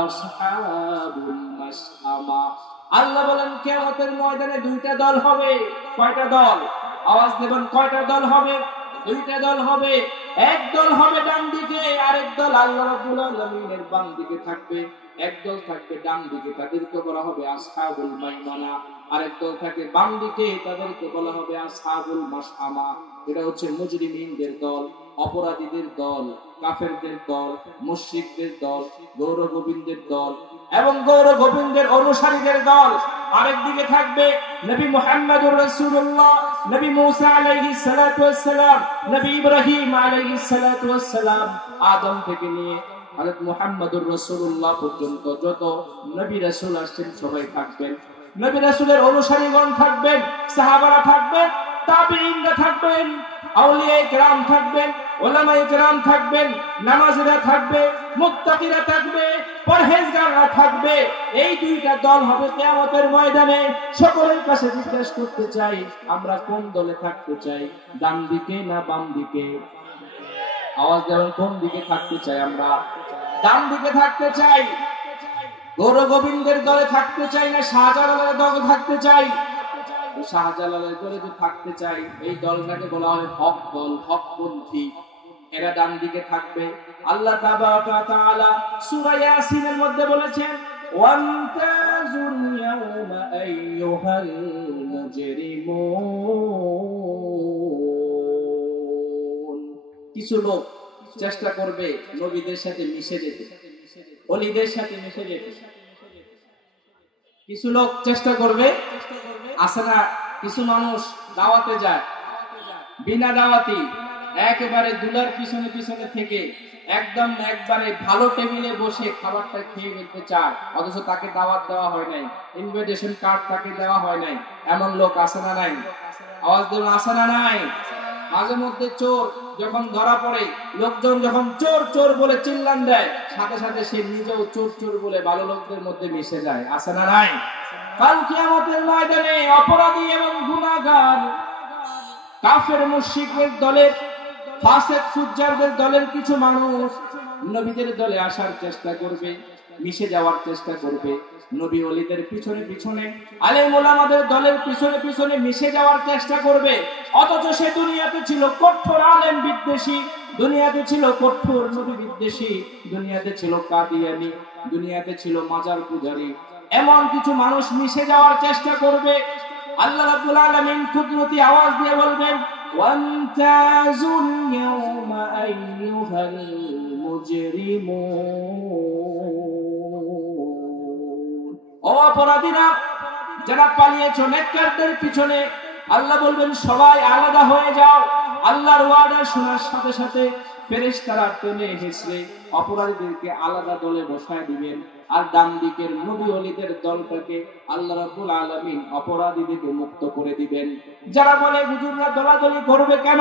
আসহাবুল মাশআমা। আল্লাহ বলেন কিয়ামতের ময়দানে দুইটা দল হবে। কয়টা দল? আওয়াজ দেবেন, কয়টা দল হবে? দুইটা দল হবে। এক দল হবে ডান দিকে, আরেক দল আল্লাহ রাব্বুল আলামিনের বাম দিকে থাকবে। এক দল থাকবে ডান দিকে, তাদেরকে বলা হবে আসহাবুল মাইমানা। আরেক দল থাকে বাম দিকে, তাদেরকে বলা হবে আসহাবুল মাশআমা। এটা হচ্ছে মুজরিমিনদের দল, অপরাধীদের দল, কাফেরদের দল, মুশরিকদের দল, গৌর গোবিন্দের দল এবং গৌর গোবিন্দের অনুসারীদের দল। আরেক দিকে থাকবে নবী মুহাম্মদুর রাসূলুল্লাহ, নবী মুসা আলাইহিস সালাতু ওয়াস সালাম, নবী ইব্রাহিম আলাইহিস সালাতু ওয়াস সালাম, আদম থেকে নিয়ে হযরত মুহাম্মদুর রাসূলুল্লাহ পর্যন্ত যত নবী রাসূল আসছেন সবাই থাকবেন। নবী রাসূলের অনুসারীগণ থাকবেন, সাহাবারা থাকবেন, তাবেঈনরা থাকবেন, আউলিয়ায়ে কেরাম থাকবেন, উলামায়ে কেরাম থাকবেন, নামাজীরা থাকবে, মুত্তাকিরা থাকবে, পরহেজগাররা থাকবে। এই দুইটা দল হবে কিয়ামতের ময়দানে। সকলের কাছে জিজ্ঞেস করতে চাই, আমরা কোন দলে থাকতে চাই? ডান দিকে না বাম দিকে? আওয়াজ দেবেন, কোন দিকে থাকতে চাই? আমরা ডান দিকে থাকতে চাই। গৌর গোবিন্দের দলে থাকতে চাই না শাহজালালের দলে থাকতে চাই? শাহজালালের দলে যদি থাকতে চাই, এই দলটাকে বলা হয় হক দল, হকপন্থী। এরা ডান দিকে থাকবে। আল্লাহ তাবারাকা ওয়া তাআলা সূরা ইয়াসিনের মধ্যে বলেছেন, ওয়ান্তাজুল ইয়াওমা আইয়ুহাল মুজরিমুন। কিছু লোক চেষ্টা করবে নবীদের সাথে মিশে যেতে, ওলিদের সাথে মিশে যেতে। কিছু লোক চেষ্টা করবে, আসে না, কিছু মানুষ দাওয়াতে যায় বিনা দাওয়াতি, একেবারে দুলার পিছনে পিছনে থেকে একদম একবারে ভালো টেবিলে বসে খাবারটা খেয়ে ফেলতে চায়, অথচ তাকে দাওয়াত দেওয়া হয় নাই, ইনভিটেশন কার্ড তাকে দেওয়া হয় নাই। এমন লোক আছে না নাই? আওয়াজ দেবেন, আছে না নাই? মাঝে মধ্যে চোর যখন ধরা পড়ে, লোকজন যখন চোর চোর বলে চিল্লান দেয়, সাথে সাথে সে নিজেও চোর চোর বলে ভালো লোকদের মধ্যে মিশে যায়। আছে না নাই? কাল কিয়ামতের ময়দানে অপরাধী এবং গুনাহগার, কাফের মুশরিকদের দলের, ফাসিক ফুজ্জারদের দলের কিছু মানুষ নবীদের দলে আসার চেষ্টা করবে। মিশে যাওয়ার চেষ্টা করবে, নবী ওলিদের পিছনে পিছনে, আলেম ওলামাদের দলের পিছনে পিছনে মিশে যাওয়ার চেষ্টা করবে। অথচ সে দুনিয়াতে ছিল কঠোর আলেম বিদ্বেষী, দুনিয়াতে ছিল কঠোর নবী বিদ্বেষী, দুনিয়াতে ছিল কাদিয়ানী, দুনিয়াতে ছিল মাজার পূজারী। এমন কিছু মানুষ মিশে যাওয়ার চেষ্টা করবে। আল্লাহ রাব্বুল আলামিন কুদরতি আওয়াজ দিয়ে বলবেন, ওয়ামতাজুল ইয়াওমা আইয়ুহাল মুজরিমুন। ও অপরাধীরা, যারা পালিয়েছো নেককারদের পিছনে, আল্লাহ বলবেন সবাই আলাদা হয়ে যাও। আল্লাহর ওয়াদা শোনার সাথে সাথে ফেরেশতারা টেনে হেঁচড়ে অপরাধীদেরকে আলাদা দলে বসায় দিবেন, আর ডান দিকের নবী ওলিদের দলটাকে আল্লাহ রাব্বুল আলামিন অপরাধীদেরকে মুক্ত করে দিবেন। যারা বলে হুজুররা দলাদলি করবে কেন,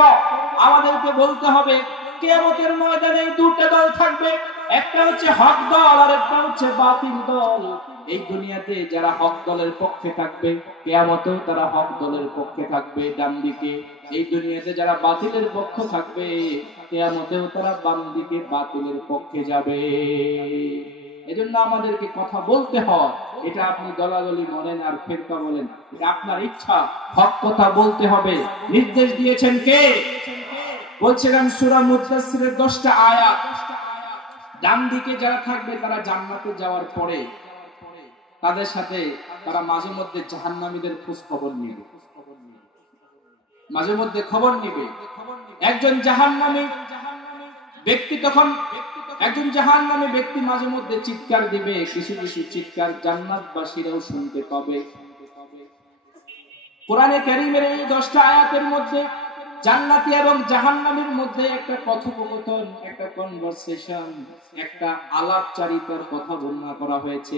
আমাদেরকে বলতে হবে কিয়ামতের ময়দানে দুটো দল থাকবে, একটা হচ্ছে হক দল আর একটা হচ্ছে বাতিল দল। এই দুনিয়াতে যারা হক দলের পক্ষে থাকবে, কিয়ামতেও তারা হক দলের পক্ষে থাকবে ডান দিকে। এই দুনিয়াতে যারা বাতিলের পক্ষে থাকবে, কিয়ামতেও তারা বাম দিকে বাতিলের পক্ষে যাবে। এজন্য আমাদেরকে কথা বলতে হয়। এটা আপনি দলাদলি বলেন আর ফিরকা বলেন, এটা আপনার ইচ্ছা, হক কথা বলতে হবে। নির্দেশ দিয়েছেন কে? বলছিলাম সূরা মুদাসসিরের 10টা আয়াত। ডান দিকে যারা থাকবে তারা জান্নাতে যাওয়ার পরে তাদের সাথে তারা মাঝে মধ্যে জাহান্নামীদের খোঁজ খবর নেবে, মাঝে মধ্যে খবর নেবে। একজন জাহান্নামী ব্যক্তি তখন একজন জাহান্নামী ব্যক্তি মাঝে মধ্যে চিৎকার দিবে, কিছু কিছু চিৎকার জান্নাতবাসীরাও শুনতে পাবে। কোরআনে কারীমের এই 10টা আয়াতের মধ্যে জান্নাতি এবং জাহান্নামীর মধ্যে একটা কথোপকথন, একটা কনভারসেশন, একটা আলাপচারিতার কথা বর্ণনা করা হয়েছে।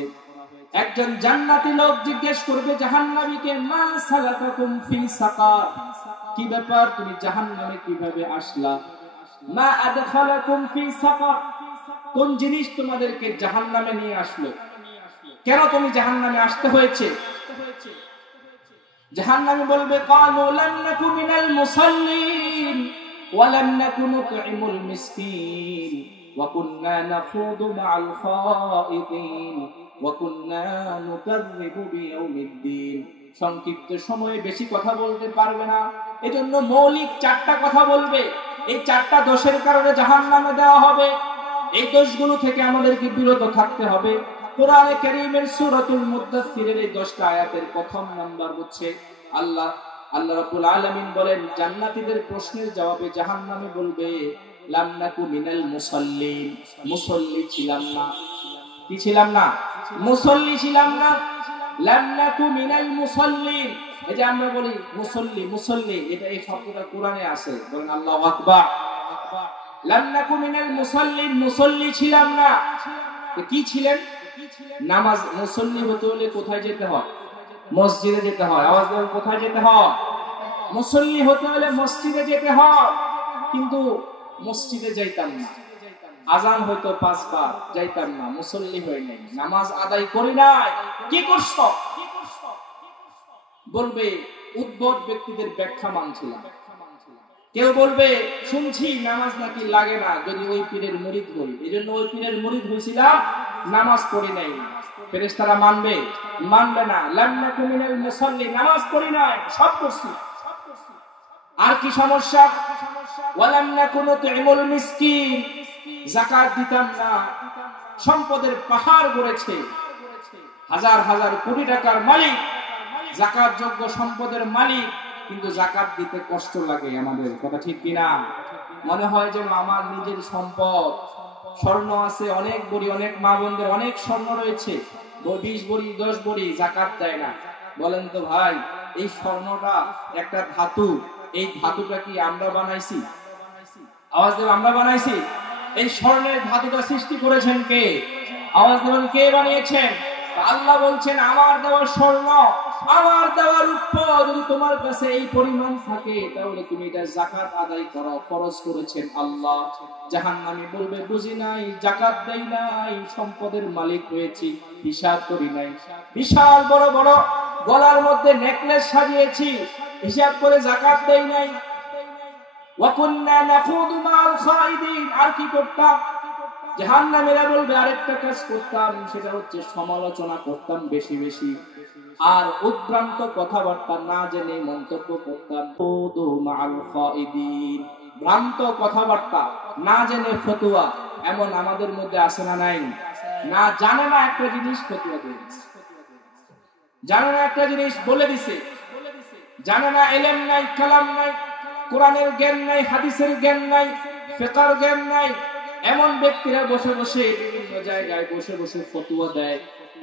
একজন জান্নাতি লোক জিজ্ঞেস করবে জাহান্নামীকে, মা সালাকাকুম ফি সাকার, কি ব্যাপার তুমি জাহান্নামে কিভাবে আসলা? মা আদখালাকুম ফি সাকার, কোন জিনিস তোমাদেরকে জাহান্নামে নিয়ে আসলো, কেন তুমি জাহান্নামে আসতে হয়েছে? জাহান্নামী বলবে, ক্বালু লাম নাকু মিনাল মুসাল্লিন ওয়া লাম নাকু নুতঈমুল মিসকিন ওয়া কুননা নাখুদু মাআল খায়িতিন ওয়া কুননা নুকাযযিবু বিয়াউমিদ্দিন। সংক্ষিপ্ত সময়ে বেশি কথা বলতে পারবে না, এজন্য মৌলিক 4টা কথা বলবে। এই 4টা দোষের কারণে জাহান্নামে দেওয়া হবে। এই দোষগুলো থেকে আমাদেরকে বিরত থাকতে হবে। কোরআনে কারীমের সূরাতুল মুদাসসিরের এই 10টা আয়াতের প্রথম নাম্বার হচ্ছে আল্লাহ রাব্বুল আলামিন বলেন, জান্নাতীদের প্রশ্নের জবাবে জাহান্নামী বলবে, লাম নাকু মিনাল মুসাল্লিন, মুসল্লি ছিলাম না। কি ছিলাম না? মুসল্লি ছিলাম না। লাম নাকু মিনাল মুসাল্লিন, এই যে আমরা বলি মুসল্লি মুসল্লি, এটা এই শব্দটা কোরআনে আছে, বলেন আল্লাহু আকবার। লাম নাকু মিনাল মুসাল্লিন, মুসল্লি ছিলাম না। কি ছিলেন? নামাজ। মুসল্লি হতে হলে কোথায় যেতে হয়? মসজিদে যেতে হয়। আওয়াজ দেন, কোথায় যেতে হয়? মুসল্লি হতে হলে মসজিদে যেতে হয়। কিন্তু মসজিদে যাইতাম না, আজান হয়তো 5 বার, যাইতাম না, মুসল্লি হই নাই, নামাজ আদায় করি নাই। কি করছো? বলবে উদ্ভট ব্যক্তিদের ব্যাখ্যা মানছিলাম। কেউ বলবে শুনছি নামাজ নাকি লাগে না যদি ওই পীরের মুরিদ হই, এজন্য ওই পীরের মুরিদ হইছিলাম, নামাজ পড়ি নাই। ফেরেশতারা মানবে? মানবে না। লাম নাকু মিনাল মুসাল্লি, নামাজ পড়ি নাই, সব করছি। আর কি সমস্যা? ওয়ালাম নাকু নুতঈমুল মিসকিন, যাকাত দিতাম না। সম্পদের পাহাড় গড়েছে, হাজার হাজার কোটি টাকার মালিক, যাকাত যোগ্য সম্পদের মালিক, কিন্তু যাকাত দিতে কষ্ট লাগে আমাদের, কথা ঠিক কিনা? মনে হয় যেন আমার নিজের সম্পদ, স্বর্ণ আছে অনেক বড়ি, অনেক মা বোনদের অনেক স্বর্ণ রয়েছে, 20 বড়ি 10 বড়ি, যাকাত দেয় না। বলেন তো ভাই, এই স্বর্ণটা একটা ধাতু, এই ধাতুটা কি আমরা বানাইছি? আওয়াজ দেব, আমরা বানাইছি? এই স্বর্ণের ধাতুটা সৃষ্টি করেছেন কে? আওয়াজ দেবেন, কে বানিয়েছেন? আল্লাহ বলছেন, আমার দেওয়া স্বর্ণ, আমার দেওয়া রূপ যদি তোমার কাছে এই পরিমাণ থাকে তাহলে তুমি এটা যাকাত আদায় করো, ফরজ করেছেন আল্লাহ। জাহান্নামী বলবে, বুঝি নাই, যাকাত দেই নাই, সম্পদের মালিক হয়েছি, হিসাব করি নাই। বিশাল বড় বড় গলার মধ্যে নেকলেস সাজিয়েছি, হিসাব করে যাকাত দেই নাই। ওয়া কুননা নাখুদু মাআল খায়িদিন, আর কি করতাম? জাহান্নামীরা বলবে আরেকটা কাজ করতাম, সেটা হচ্ছে সমালোচনা করতাম বেশি বেশি, আর উদ্ভ্রান্ত কথাবার্তা না জেনে মন্তব্য করতাম। ভ্রান্ত কথাবার্তা না জেনে ফতোয়া, এমন আমাদের মধ্যে আছে না নাই? না জানে না একটা জিনিস ফতোয়া দিয়ে দিচ্ছে, জানে না একটা জিনিস বলে দিছে, জানে না ইলম নাই, কালাম নাই, কোরআনের জ্ঞান নাই, হাদিসের জ্ঞান নাই, ফিকহের জ্ঞান নাই, এমন ব্যক্তিরা বসে বসে বিভিন্ন জায়গায় বসে বসে ফতোয়া দেয়।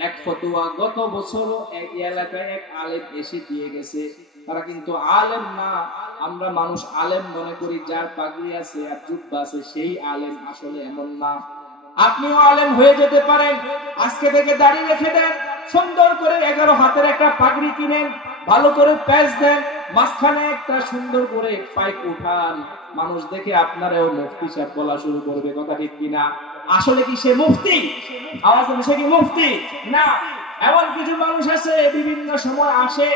এক ফতোয়া গত বছর এক এলাকায় এক আলেম এসে দিয়ে গেছে, তারা কিন্তু আলেম না। আমরা মানুষ আলেম মনে করি, যার পাগড়ি আছে আর জুব্বা আছে সেই আলেম, আসলে এমন না। আপনিও আলেম হয়ে যেতে পারেন। আজকে থেকে দাড়ি রেখে দেন, সুন্দর করে 11 হাতের একটা পাগড়ি কিনেন, ভালো করে প্যাচ দেন, মাঝখানে একটা সুন্দর করে পাইক উঠান, মানুষ দেখে আপনারাও মুফতি সাহেব বলা শুরু করবে। কথা ঠিক কিনা? আসলে কি সে মুফতি? আওয়াজ হবে সে কি মুফতি? না। এমন কিছু মানুষ আছে বিভিন্ন সময় আসে,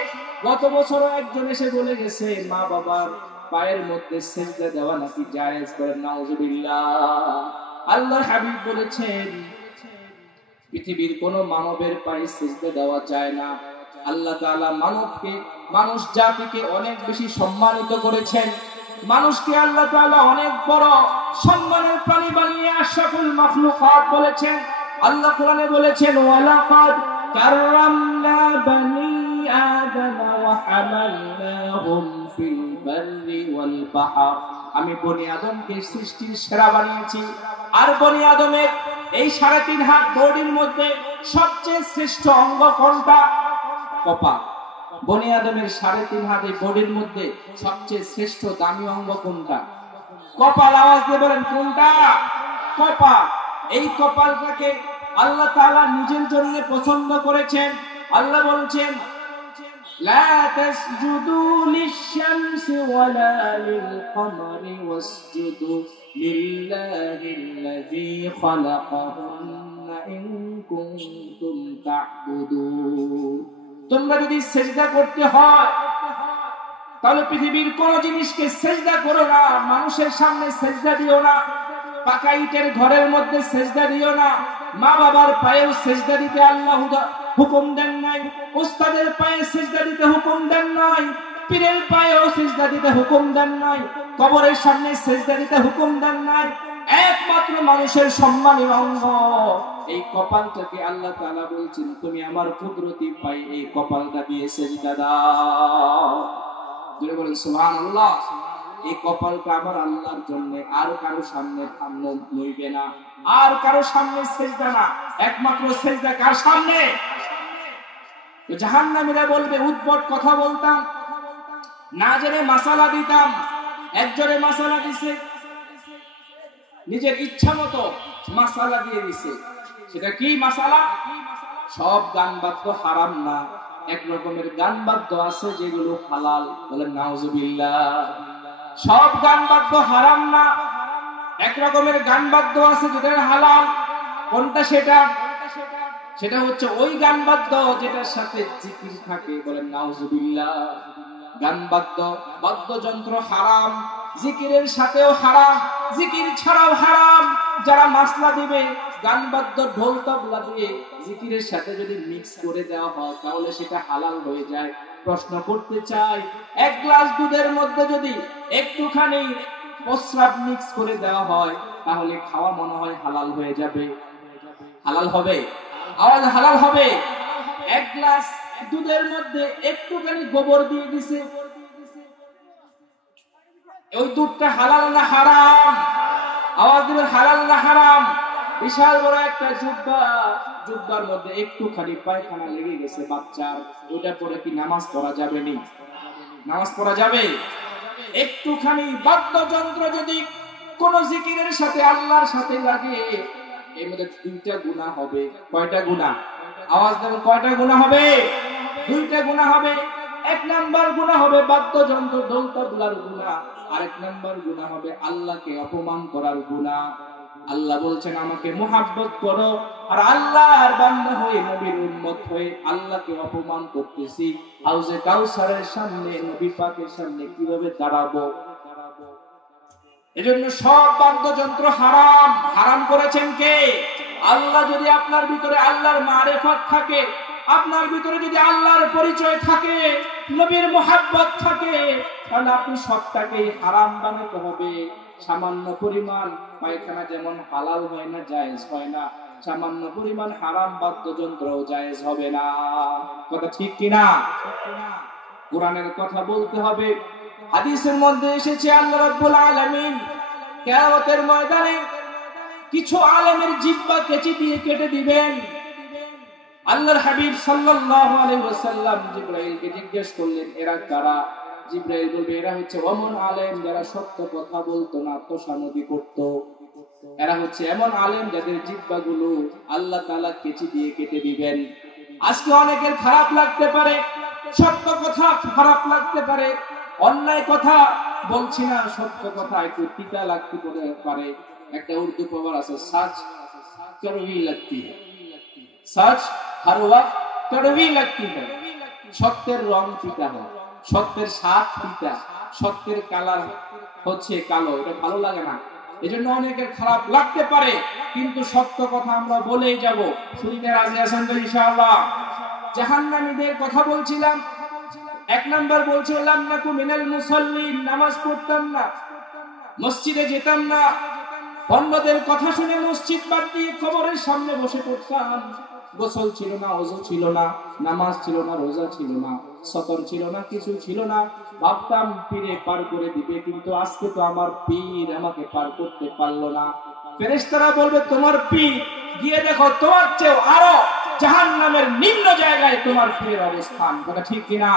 গত বছরও একজন এসে বলে গেছে মা বাবার পায়ের মধ্যে সিজদা দেওয়া নাকি জায়েজ। করেন নাউজুবিল্লাহ। আল্লাহর হাবিব বলেছেন পৃথিবীর কোন মানবের পায়ে সিজদা দেওয়া যায় না। আল্লাহ তাআলা মানবকে, মানুষ জাতিকে অনেক বেশি সম্মানিত করেছেন। মানুষকে আল্লাহ তাআলা অনেক বড় সম্মানের প্রাণী বানিয়ে আশরাফুল মাখলুকাত বলেছেন। আল্লাহ কোরআনে বলেছেন ওয়ালাকাদ কাররামনা বানি আদম ওয়া হামালনাহুম ফিল বাররি ওয়াল বাহর। আমি বনি আদমকে সৃষ্টির সেরা বানিয়েছি। আর বনি আদমের এই 3.5 হাত বডির মধ্যে সবচেয়ে শ্রেষ্ঠ অঙ্গ কোনটা? কপাল। বনি আদমের 3.5 হাত এই বডির মধ্যে সবচেয়ে শ্রেষ্ঠ দামি অঙ্গ কোনটা? কপাল। আওয়াজ দিয়ে বলেন কোনটা? কপাল। এই কপালটাকে আল্লাহ তাআলা নিজের জন্য পছন্দ করেছেন। আল্লাহ বলছেন লা তাসজুদু লিশ-শামসি ওয়ালা লিল-কমারি ওয়াসজুদু লিল্লাহিল্লাযী খালাকাহুন্না ইন কুনতুম তা'বুদুন। তোমরা যদি সিজদা করতে হয় তাহলে পৃথিবীর কোন জিনিসকে সিজদা করো না। মানুষের সামনে সিজদা দিও না, পাকা ইটের ঘরের মধ্যে সিজদা দিও না, মা বাবার পায়েও সিজদা দিতে আল্লাহ হুকুম দেন নাই, উস্তাদের পায়ে সিজদা দিতে হুকুম দেন নাই, পীরের পায়েও সিজদা দিতে হুকুম দেন নাই, কবরের সামনে সিজদা দিতে হুকুম দেন নাই। একমাত্র মানুষের সম্মানী অঙ্গ এই কপালটাকে আল্লাহ তাআলা বলছেন তুমি আমার কুদরতি পায়ে এই কপালটা দিয়ে সিজদা দাও। জোরে বলেন সুবহানাল্লাহ। এই কপালটা আমার আল্লাহর জন্য, আর কারো সামনে নইবে না, আর কারো সামনে সিজদা না, একমাত্র সিজদা কার সামনে? তো জাহান্নামীরা বলবে উদ্ভট কথা বলতাম, না জেনে মাসালা দিতাম। একজনে মাসালা দিছে, নিজের ইচ্ছা মতো মাসালা দিয়ে দিছে। সেটা কি মাসালা? সব গান বাদ্য হারাম না, এক রকমের গান বাদ্য আছে যেগুলো হালাল। বলেন নাউজুবিল্লাহ। সব গান বাদ্য হারাম না, এক রকমের গান বাদ্য আছে যেটা হালাল। কোনটা সেটা? সেটা হচ্ছে ওই গান বাদ্য যেটার সাথে জিকির থাকে। বলেন নাউজুবিল্লাহ। গান বাদ্য, বাদ্যযন্ত্র হারাম, জিকিরের সাথেও হারাম, জিকির ছাড়াও হারাম। যারা মাসলা দিবে গান বাদ্য ঢোল তবলা দিয়ে জিকিরের সাথে যদি মিক্স করে দেওয়া হয় তাহলে সেটা হালাল হয়ে যায়। প্রশ্ন করতে চাই, এক গ্লাস দুধের মধ্যে যদি একটুখানি প্রস্রাব মিক্স করে দেওয়া হয় তাহলে খাওয়া মনে হয় হালাল হয়ে যাবে? হালাল হবে? আওয়াজ হালাল হবে? এক গ্লাস দুধের মধ্যে একটুখানি গোবর দিয়ে দিছে, ওই দুধটা হালাল না হারাম? আওয়াজ দিবেন হালাল না হারাম? বিশাল বড় একটা জুব্বা, জুব্বার মধ্যে একটুখানি পায়খানা লেগে গেছে বাচ্চার, ওইটা পরে কি নামাজ পড়া যাবে? নি নামাজ পড়া যাবে? একটুখানি বাদ্যযন্ত্র যদি কোন জিকিরের সাথে আল্লাহর সাথে লাগে এর মধ্যে 2টা গুনাহ হবে। কয়টা গুনাহ? আওয়াজ দেন কয়টা গুনাহ হবে? 2টা গুনাহ হবে। এক নাম্বার গুনাহ হবে বাদ্যযন্ত্র ঢোল তবলার গুনাহ, আরেক নাম্বার গুনাহ হবে আল্লাহকে অপমান করার গুনাহ। আল্লাহ বলছেন আমাকে মুহাব্বত করো, আর আল্লাহর বান্দা হয়ে নবীর উম্মত হয়ে আল্লাহকে অপমান করতেছি। হাউজে কাউসারের সামনে নবী পাকের সামনে কিভাবে দাঁড়াবো? এজন্য সব বাদ্যযন্ত্র হারাম। হারাম করেছেন কে? আল্লাহ। যদি আপনার ভিতরে আল্লাহর মারিফাত থাকে, আপনার ভিতরে যদি আল্লাহর পরিচয় থাকে, নবীর মুহাব্বত থাকে, তাহলে আপনি সবটাকেই হারাম বানাতে হবে। সামান্য পরিমাণ পায়খানা যেমন হালাল হয় না, জায়েজ হয় না, সামান্য পরিমাণ হারাম বাদ্যযন্ত্রও জায়েজ হবে না। কথা ঠিক কিনা? কোরআনের কথা বলতে হবে। হাদিসের মধ্যে এসেছে আল্লাহ রাব্বুল আলামিন কিয়ামতের ময়দানে কিছু আলেমের জিহ্বা কেচি দিয়ে কেটে দিবেন। আল্লাহর হাবিব সাল্লাল্লাহু আলাইহি ওয়াসাল্লাম জিবরাইলকে জিজ্ঞেস করলেন, এরা কারা? জিবরাইল বলবে, এরা হচ্ছে এমন আলেম যারা সত্য কথা বলতো না, তোষামোদি করত। এরা হচ্ছে এমন আলেম যাদের জিহ্বাগুলো আল্লাহ তাআলা কেচি দিয়ে কেটে দিবেন। আজকে অনেকের খারাপ লাগতে পারে, সত্য কথা খারাপ লাগতে পারে, অন্যায় কথা বলছি না, সত্য কথা একটু তিতা লাগতে পারে। একটা উর্দু প্রবাদ আছে, সাচ কড়वी लगती है, সাচ हर वक्त कड़वी लगती है। সত্যের রং তিতা হয়, সত্যের স্বাদ তিতা, সত্যের কালার হচ্ছে কালো, এটা ভালো লাগে না। এজন্য অনেকের খারাপ লাগতে পারে, কিন্তু সত্য কথা আমরা বলেই যাব। শুনতে রাজি আছেন তো ইনশাআল্লাহ? জাহান্নামীদের কথা বলছিলাম। এক নাম্বার বলছিলাম নাকু মিনাল মুসাল্লিন, নামাজ পড়তাম না, মসজিদে যেতাম না, অন্যদের কথা শুনে মসজিদ বাদ দিয়ে কবরের সামনে বসে পড়তাম। গোসল ছিল না, ওযু ছিল না, নামাজ ছিল না, রোজা ছিল না, সতর ছিল না, কিছু ছিল না। ভাবতাম পীরে পার করে দিবে, কিন্তু আজকে তো আমার পীর আমাকে পার করতে পারলো না। ফেরেশতারা বলবে, তোমার পীর, গিয়ে দেখো তোমার চেয়েও আরো জাহান্নামের নিম্ন জায়গায় তোমার পীরের অবস্থান। কথা ঠিক কিনা?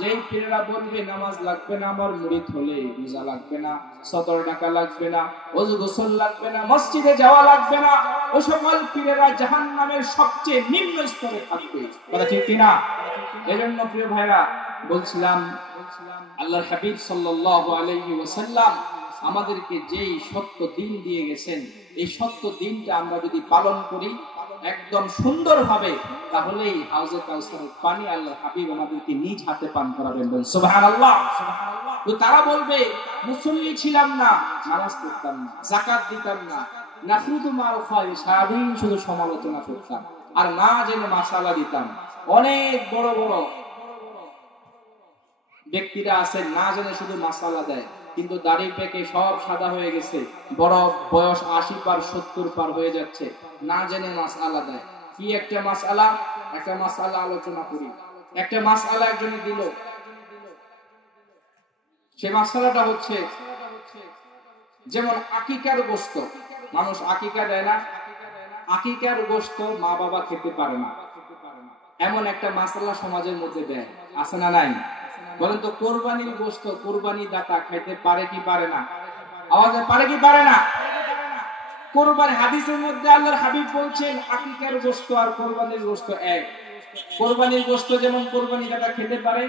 যেই পীরেরা বলবে নামাজ লাগবে না আমার মুরিদ হলে, রোজা লাগবে না, সতর টাকা লাগবে না, ওযু গোসল লাগবে না, মসজিদে যাওয়া লাগবে না, ওই সকল পীরেরা জাহান্নামের সবচেয়ে নিম্ন স্তরে থাকবে। কথা ঠিক কিনা? এজন্য প্রিয় ভাইরা বলছিলাম, আল্লাহর হাবিব সাল্লাল্লাহু আলাইহি ওয়াসাল্লাম আমাদেরকে যেই সত্য দিন দিয়ে গেছেন, এই সত্য দিনটা আমরা যদি পালন করি একদম সুন্দরভাবে, তাহলেই হাউজে কাউসারের পানি আল্লাহর হাবিব আমাদেরকে নিজ হাতে পান করাবেন। সুবহানাল্লাহ। তো তারা বলবে, মুসল্লি ছিলাম না, নামাজ পড়তাম না, যাকাত দিতাম না, নাফরুদু মাল খায়, সারাদিন শুধু সমালোচনা করতাম, আর না জেনে মাসালা দিতাম। অনেক বড় বড় ব্যক্তিরা আছেন না জেনে শুধু মাসালা দেয়, কিন্তু দাড়ি পেকে সব সাদা হয়ে গেছে, বড় বয়স 80 পার 70 পার হয়ে যাচ্ছে, না জেনে মাসআলা দেয়। কি একটা মাসআলা? একটা মাসআলা আলোচনা করি। একটা মাসআলা একজনে দিল, সেই মাসআলাটা হচ্ছে যেমন আকিকার গোশত, মানুষ আকিকা দেয় না, আকিকার গোশত মা বাবা খেতে পারে না, এমন একটা মাসআলা সমাজের মধ্যে দেয়, আছে না নাই? বলেন তো, কোরবানির গোশত কোরবানি দাতা খাইতে পারে কি পারে না? আওয়াজে পারে কি পারে না? কোরবানি, হাদিসের মধ্যে আল্লাহর হাবিব বলছেন আকিকার গোশত আর কোরবানির গোশত এক। কোরবানির গোশত যেমন কোরবানি দাতা খেতে পারে,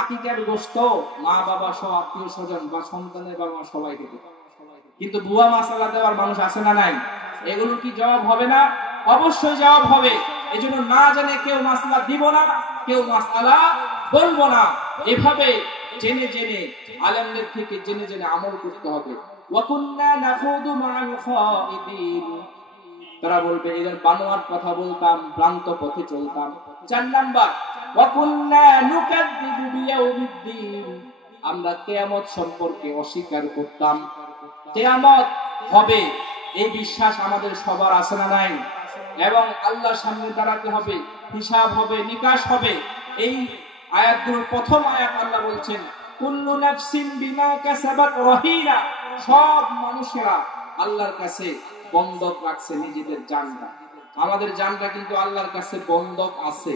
আকিকার গোশত মা বাবা সহ আত্মীয় স্বজন বা সন্তানের বাবা সবাই খেতে পারে। কিন্তু বুয়া মাসালা দেওয়ার মানুষ আছে না নাই? এগুলো কি জবাব হবে না? অবশ্যই জবাব হবে। এজন্য না জানে কেউ মাসআলা দিব না, কেউ মাসআলা বলবো না। এভাবে জেনে জেনে আলেমদের থেকে জেনে জেনে আমল করতে হবে। ওয়াকুন্না নাখুদু মা'আল খাইদিন, তারা বলবে এদের বানোয়াট কথা বলতাম, ভ্রান্ত পথে চলতাম। 4 নাম্বার, ওয়াকুন্না নুকাযযিবু বিয়াউমিদ্দিন, আমরা কিয়ামত সম্পর্কে অস্বীকার করতাম। কিয়ামত হবে এই বিশ্বাস আমাদের সবার আছে না নাই? এবং আল্লাহর সামনে দাঁড়াতে হবে, হিসাব হবে, নিকাশ হবে। এই আয়াতগুলোর প্রথম আয়াত আল্লাহ বলছেন কুল্লু নাফসিন বিমা কাসাবাত রহিনা, সব মানুষেরা আল্লাহর কাছে বন্ধক রাখছে নিজেদের জানটা। আমাদের জানটা কিন্তু আল্লাহর কাছে বন্ধক আছে।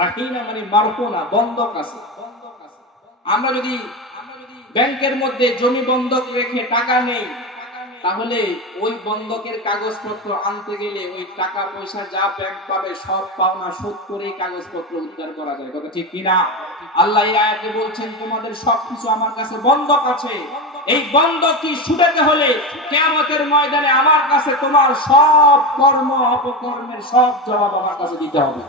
রাহিনা মানে মারহুনা, বন্ধক আছে। আমরা যদি ব্যাংকের মধ্যে জমি বন্ধক রেখে টাকা নেই, তাহলে ওই বন্ধকের কাগজপত্র আনতে গেলে ওই টাকা পয়সা যা ব্যাংক পাবে সব পাওনা শোধ করেই কাগজপত্র উদ্ধার করা যায়। কথা ঠিক কিনা? আল্লাহ এই আয়াতে বলছেন তোমাদের সবকিছু আমার কাছে বন্ধক আছে। এই বন্ধক কি ছুটাতে হলে কিয়ামতের ময়দানে আমার কাছে তোমার সব কর্ম অপকর্মের সব জবাব আমার কাছে দিতে হবে,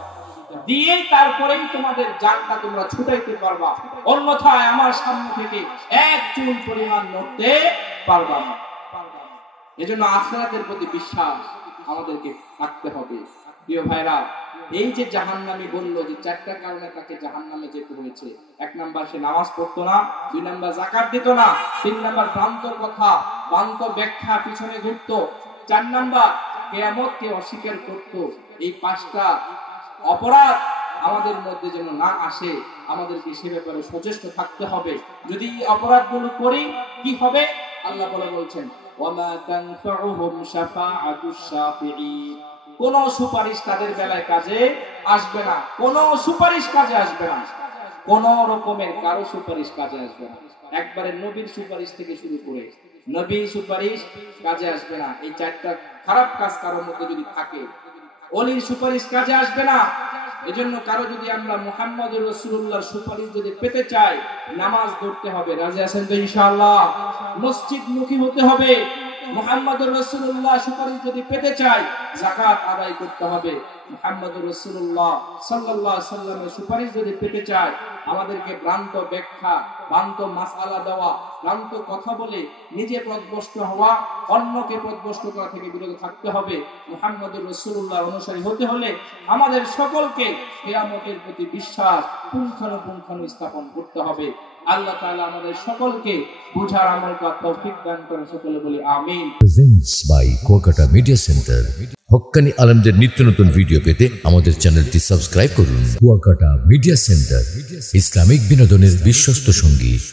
দিয়ে তারপরেই তোমাদের জানটা তোমরা ছুটাইতে পারবা। অন্যথায় আমার সামনে থেকে এক চুল পরিমাণ নড়তে পারবা না। এজন্য আখিরাতের প্রতি বিশ্বাস আমাদেরকে রাখতে হবে। প্রিয় ভাইরা, এই যে জাহান্নামী বলল যে 4টা কারণে তাকে জাহান্নামে যেতে হয়েছে। 1 নাম্বার, সে নামাজ পড়তো না। 2 নাম্বার, যাকাত দিত না। 3 নাম্বার, ভ্রান্ত কথা, ভ্রান্ত ব্যাখ্যা পিছনে ঘুরতো। 4 নাম্বার, কিয়ামতকে অস্বীকার করত। এই 5টা অপরাধ আমাদের মধ্যে যেন না আসে, আমাদেরকে সে ব্যাপারে সচেষ্ট থাকতে হবে। যদি এই অপরাধগুলো করি কি হবে? আল্লাহ বলছেন, ওয়ামা তানফাউহুম শাফাআতুশ শাফিঈন, কোন সুপারিশ তাদের বেলায় কাজে আসবে না। কোন সুপারিশ কাজে আসবে না। কোন রকমের কারো সুপারিশ কাজে আসবে না। একবারে নবীর সুপারিশ থেকে শুরু করে নবীর সুপারিশ কাজে আসবে না। এই 4টা খারাপ কাজ কারোর মধ্যে যদি থাকে, ওলির সুপারিশ কাজে আসবে না। এজন্য কারো যদি আমরা মুহাম্মদুর রাসূলুল্লাহর সুপারিশ যদি পেতে চাই, নামাজ পড়তে হবে। রাজি আছেন তো ইনশাআল্লাহ? মসজিদমুখী হতে হবে। মুহাম্মদুর রাসূলুল্লাহ সুপারিশ যদি পেতে চাই, যাকাত আদায় করতে হবে। মুহাম্মদুর রাসূলুল্লাহ সাল্লাল্লাহু আলাইহি সাল্লামের সুপারিশ যদি পেতে চাই, আমাদেরকে ভ্রান্ত ব্যাখ্যা, ভ্রান্ত মাসআলা দেওয়া, ভ্রান্ত কথা বলে নিজে পথভ্রষ্ট হওয়া, অন্যকে পথভ্রষ্ট করা থেকে বিরত থাকতে হবে। মুহাম্মদুর রাসূলুল্লাহর অনুসারী হতে হলে আমাদের সকলকে কিয়ামতের প্রতি বিশ্বাস পুঙ্খানুপুঙ্খানু স্থাপন করতে হবে। আল্লাহ তাআলা আমাদের সকলকে বুঝার আমল করার তৌফিক দান করেন। সকলে বলি আমিন। Presents by Kuakata media centre. হক্কানি আলেমদের নিত্য নতুন ভিডিও পেতে আমাদের চ্যানেলটি সাবস্ক্রাইব করুন। কুয়াকাটা মিডিয়া সেন্টার, ইসলামিক বিনোদনের বিশ্বস্ত সঙ্গী।